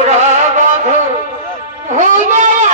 নিঠুর বাঁধো। ভুলে